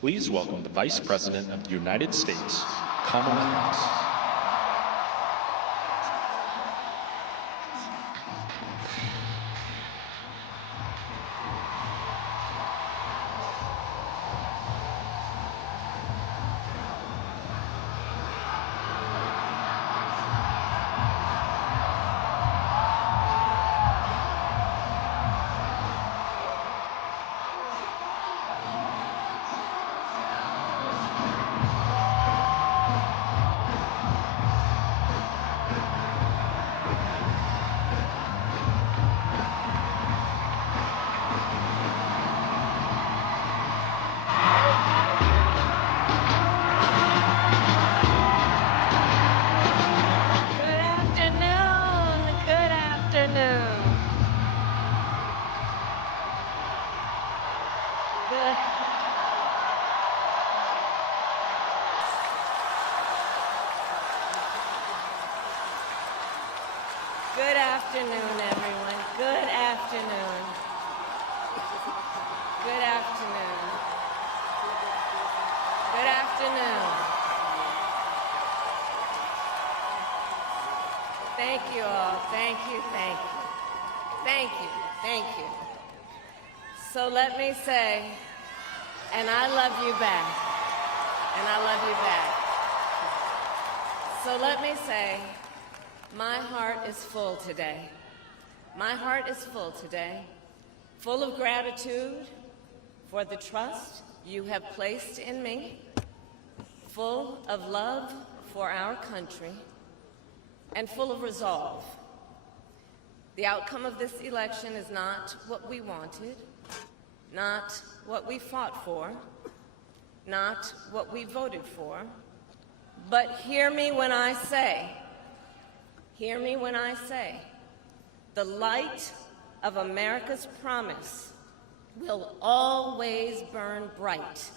Please welcome the Vice President of the United States, Kamala Harris. Good afternoon, everyone. Good afternoon. Good afternoon. Good afternoon. Thank you all. Thank you, thank you. Thank you, thank you. So let me say, and I love you back. And I love you back. So let me say, my heart is full today. My heart is full today, full of gratitude for the trust you have placed in me, full of love for our country, and full of resolve. The outcome of this election is not what we wanted, not what we fought for, not what we voted for, but hear me when I say, the light of America's promise will always burn bright.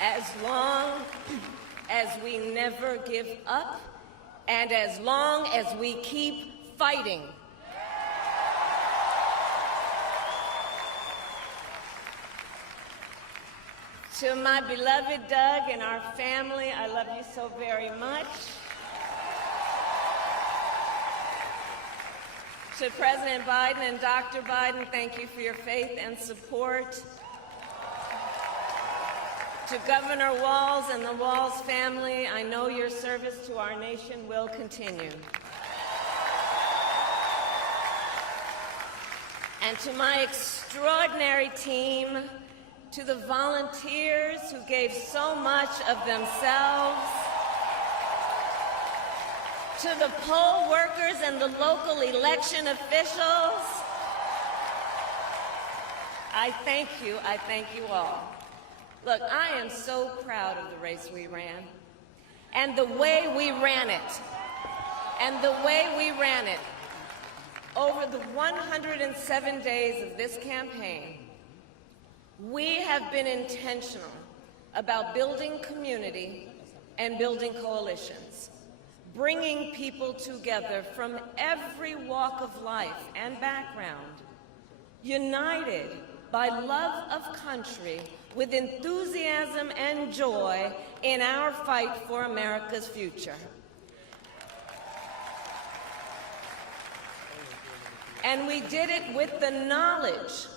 As long as we never give up, and as long as we keep fighting. To my beloved Doug and our family, I love you so very much. To President Biden and Dr. Biden, thank you for your faith and support. To Governor Walz and the Walz family, I know your service to our nation will continue. And to my extraordinary team, to the volunteers who gave so much of themselves, to the poll workers and the local election officials, I thank you all. Look, I am so proud of the race we ran, and the way we ran it, over the 107 days of this campaign. We have been intentional about building community and building coalitions, bringing people together from every walk of life and background, united by love of country with enthusiasm and joy in our fight for America's future. And we did it with the knowledge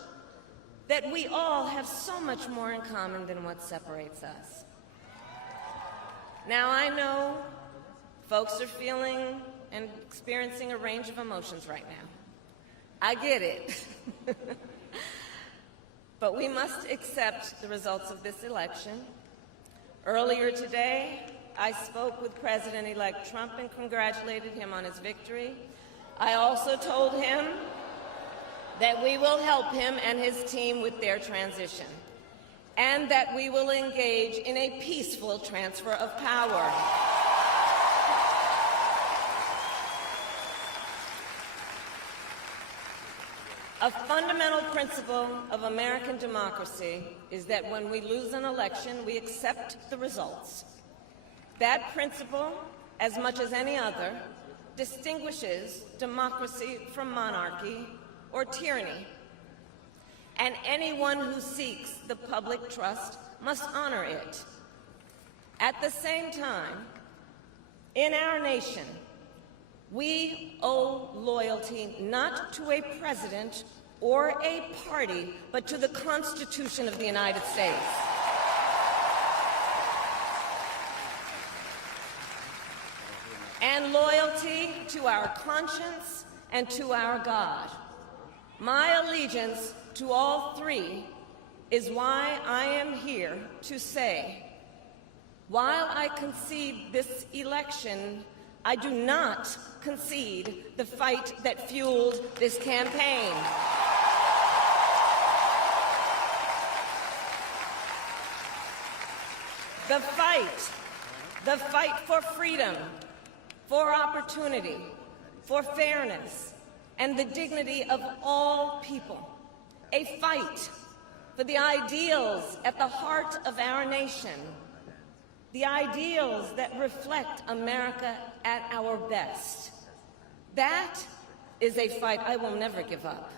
that we all have so much more in common than what separates us. Now, I know folks are feeling and experiencing a range of emotions right now. I get it. But we must accept the results of this election. Earlier today, I spoke with President-elect Trump and congratulated him on his victory. I also told him that we will help him and his team with their transition, and that we will engage in a peaceful transfer of power. A fundamental principle of American democracy is that when we lose an election, we accept the results. That principle, as much as any other, distinguishes democracy from monarchy or tyranny. and anyone who seeks the public trust must honor it. At the same time, in our nation, we owe loyalty not to a president or a party, but to the Constitution of the United States. And loyalty to our conscience and to our God. My allegiance to all three is why I am here to say, while I concede this election, I do not concede the fight that fueled this campaign. The fight for freedom, for opportunity, for fairness, and the dignity of all people. A fight for the ideals at the heart of our nation, the ideals that reflect America at our best. That is a fight I will never give up.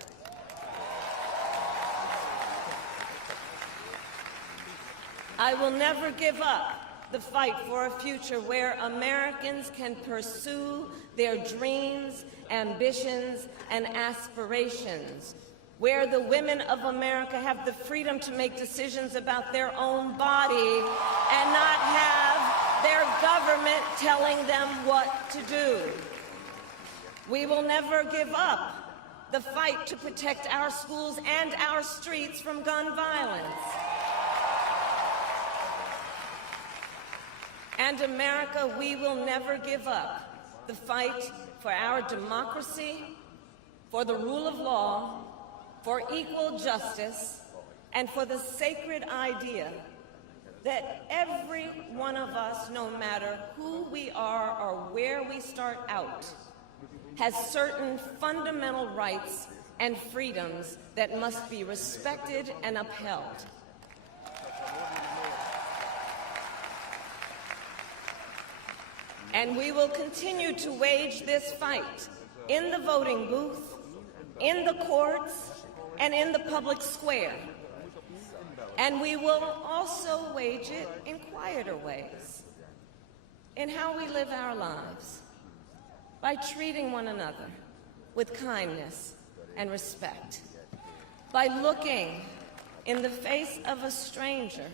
I will never give up the fight for a future where Americans can pursue their dreams, ambitions, and aspirations, where the women of America have the freedom to make decisions about their own body and not have their government telling them what to do. We will never give up the fight to protect our schools and our streets from gun violence. And America, we will never give up the fight for our democracy, for the rule of law, for equal justice, and for the sacred idea that every one of us, no matter who we are or where we start out, has certain fundamental rights and freedoms that must be respected and upheld. And we will continue to wage this fight in the voting booth, in the courts, and in the public square. And we will also wage it in quieter ways, in how we live our lives, by treating one another with kindness and respect, by looking in the face of a stranger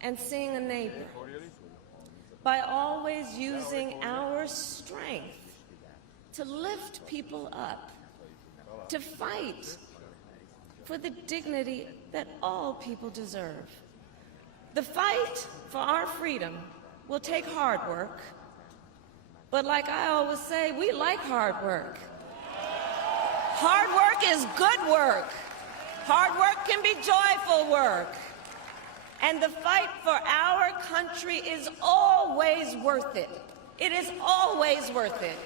and seeing a neighbor, by always using our strength to lift people up, to fight for the dignity that all people deserve. The fight for our freedom will take hard work, but like I always say, we like hard work. Hard work is good work. Hard work can be joyful work. And the fight for our country is always worth it. It is always worth it.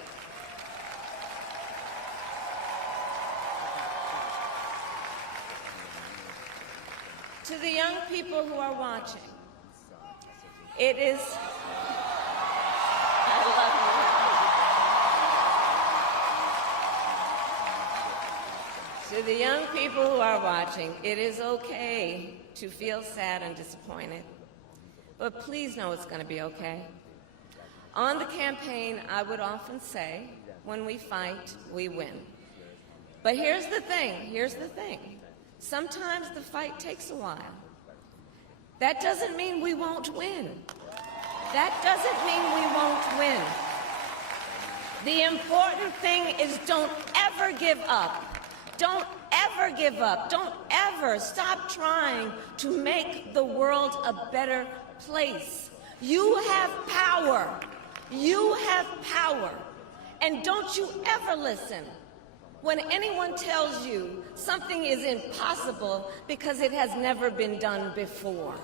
To the young people who are watching, it is, I love you. To the young people who are watching, it is okay to feel sad and disappointed, but please know it's going to be okay. On the campaign, I would often say, when we fight, we win. But here's the thing. Sometimes the fight takes a while. That doesn't mean we won't win. That doesn't mean we won't win. The important thing is don't ever give up. Don't ever give up. Don't ever stop trying to make the world a better place. You have power. You have power. And don't you ever listen when anyone tells you something is impossible because it has never been done before.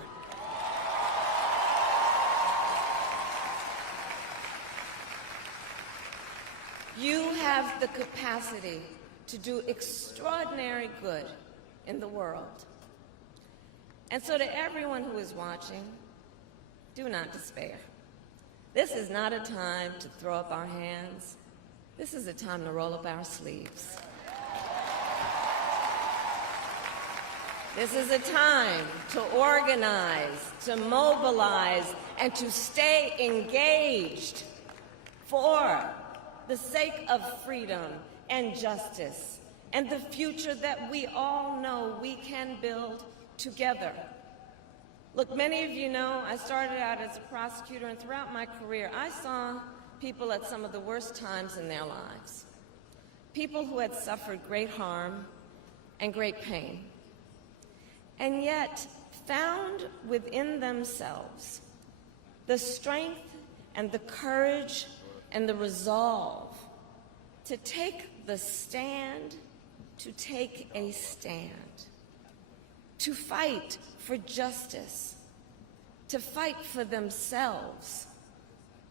You have the capacity to do extraordinary good in the world. And so to everyone who is watching, do not despair. This is not a time to throw up our hands. This is a time to roll up our sleeves. This is a time to organize, to mobilize, and to stay engaged for the sake of freedom and justice and the future that we all know we can build together. Look, many of you know I started out as a prosecutor, and throughout my career, I saw people at some of the worst times in their lives. People who had suffered great harm and great pain, and yet found within themselves the strength and the courage and the resolve to take the stand, to take a stand, to fight for justice, to fight for themselves,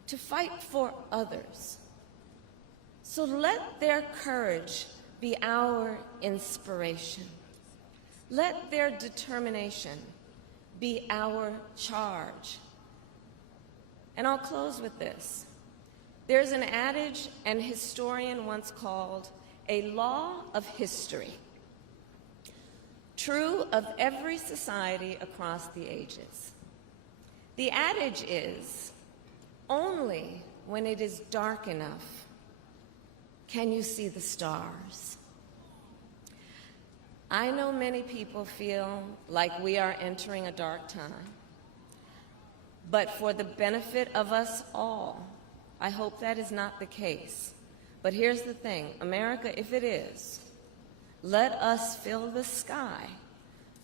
to fight for others. So let their courage be our inspiration. Let their determination be our charge. And I'll close with this. There's an adage an historian once called a law of history, true of every society across the ages. The adage is, only when it is dark enough can you see the stars. I know many people feel like we are entering a dark time, but for the benefit of us all, I hope that is not the case. But here's the thing, America, if it is, let us fill the sky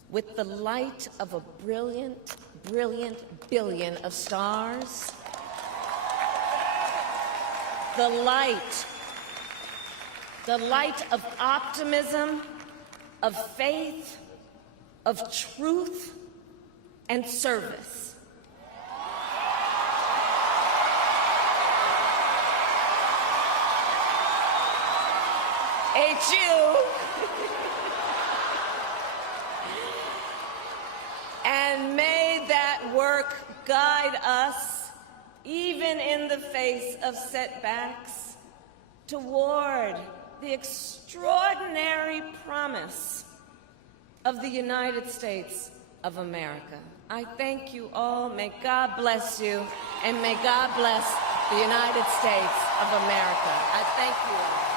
with the light of a brilliant, brilliant billion of stars. The light of optimism, of faith, of truth, and service. HU. And may that work guide us, even in the face of setbacks, toward the extraordinary promise of the United States of America. I thank you all. May God bless you, and may God bless the United States of America. I thank you all.